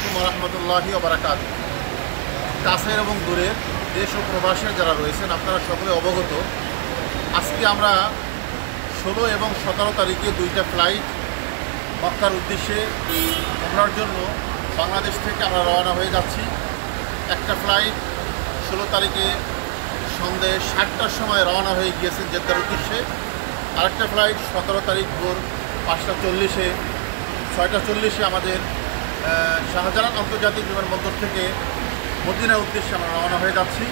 আলাইকুম ওয়া রাহমাতুল্লাহি ওয়া বারাকাতুহু। কাছের এবং দূরের দেশ ও প্রবাসে যারা রয়েছেন আপনারা সকলে অবগত। আজকে আমরা 16 এবং 17 তারিখে দুইটা ফ্লাইট মক্কার উদ্দেশ্যে ওমরার জন্য বাংলাদেশ থেকে আমরা রওনা হয়ে যাচ্ছি। একটা ফ্লাইট 16 তারিখে সন্ধ্যে 7টার সময় রওনা হয়ে গিয়েছেন জেদ্দার উদ্দেশ্যে। আরেকটা ফ্লাইট 17 তারিখ ভোর 5:40-এ 6:40-এ আমাদের শাহজালাল আন্তর্জাতিক বিমানবন্দর থেকে মদিনার উদ্দেশ্যে আমরা রওনা হয়ে যাচ্ছি।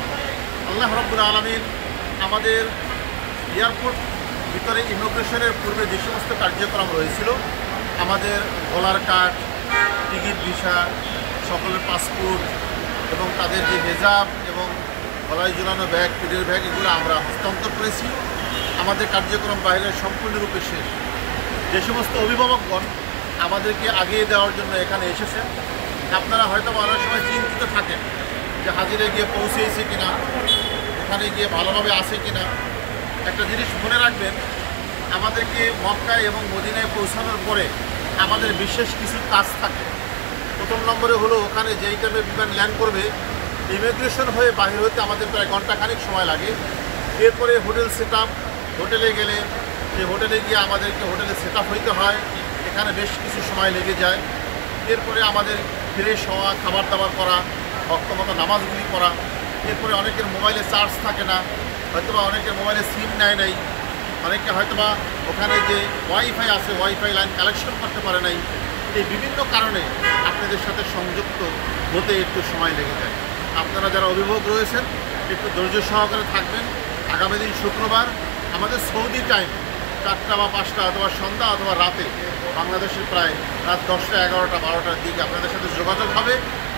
আল্লাহ রাব্বুল আলামিন আমাদের এয়ারপোর্ট ভিতরে ইমিগ্রেশনের পূর্বে যে সমস্ত কার্যক্রম রয়েছিল, আমাদের ভোলার কার্ড, টিকিট, ভিসা, সকলের পাসপোর্ট এবং তাদের যে হেজাব এবং গলায় ঝুলানো ব্যাগ, পিঠের ব্যাগ, এগুলো আমরা হস্তান্তর করেছি। আমাদের কার্যক্রম বাইরে সম্পূর্ণরূপে শেষ। যে সমস্ত অভিভাবকগণ আমাদেরকে আগিয়ে দেওয়ার জন্য এখানে এসেছেন, আপনারা হয়তো অনেক সময় চিন্তিত থাকেন যে হাজিরে গিয়ে পৌঁছেছে কিনা, ওখানে গিয়ে ভালোভাবে আসে কিনা। একটা জিনিস মনে রাখবেন, আমাদেরকে মক্কায় এবং মদিনায় পৌঁছানোর পরে আমাদের বিশেষ কিছু কাজ থাকে। প্রথম নম্বরে হলো, ওখানে যেই টাইমে বিমান ল্যান্ড করবে, ইমিগ্রেশন হয়ে বাহির হতে আমাদের প্রায় ঘন্টাখানিক সময় লাগে। এরপরে হোটেল সেট আপ, হোটেলে গেলে সেই হোটেলে গিয়ে আমাদেরকে হোটেলে সেট আপ হইতে হয়, এখানে বেশ কিছু সময় লেগে যায়। এরপরে আমাদের ফ্রেশ হওয়া, খাবার দাবার করা, ভক্তমতো নামাজগুলি করা। এরপরে অনেকের মোবাইলে চার্জ থাকে না, হয়তোবা অনেকের মোবাইলে সিম নেয় নাই, অনেকে হয়তোবা ওখানে যে ওয়াইফাই আছে ওয়াইফাই লাইন কালেকশন করতে পারে নাই। এই বিভিন্ন কারণে আপনাদের সাথে সংযুক্ত হতে একটু সময় লেগে যায়। আপনারা যারা অভিভাবক রয়েছেন একটু ধৈর্য সহকারে থাকবেন। আগামী দিন শুক্রবার আমাদের সৌদি টাইম 4টা বা 5টা অথবা সন্ধ্যা অথবা রাতে, বাংলাদেশের প্রায় রাত 10টা, 11টা, 12টার দিকে আপনাদের সাথে যোগাযোগ হবে।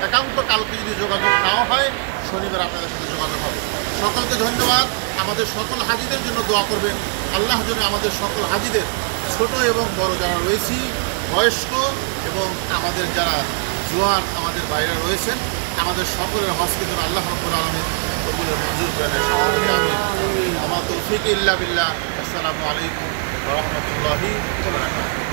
একান্ত কালকে যদি যোগাযোগ নাও হয়, শনিবার আপনাদের সাথে যোগাযোগ হবে। সকলকে ধন্যবাদ। আমাদের সকল হাজিদের জন্য দোয়া করবেন। আল্লাহ যেন আমাদের সকল হাজিদের, ছোট এবং বড় যারা রয়েছি, বয়স্ক এবং আমাদের যারা জোয়ান আমাদের বাইরে রয়েছেন, আমাদের সকলের হজকে যেন আল্লাহ রাব্বুল আলামিন কবুল মঞ্জুর করে নেন। সকলকে আমিন। আমা তৌফিক ইল্লা বিল্লাহ। আসসালামু আলাইকুম ওয়া রাহমাতুল্লাহি ওয়া বারাকাতুহু।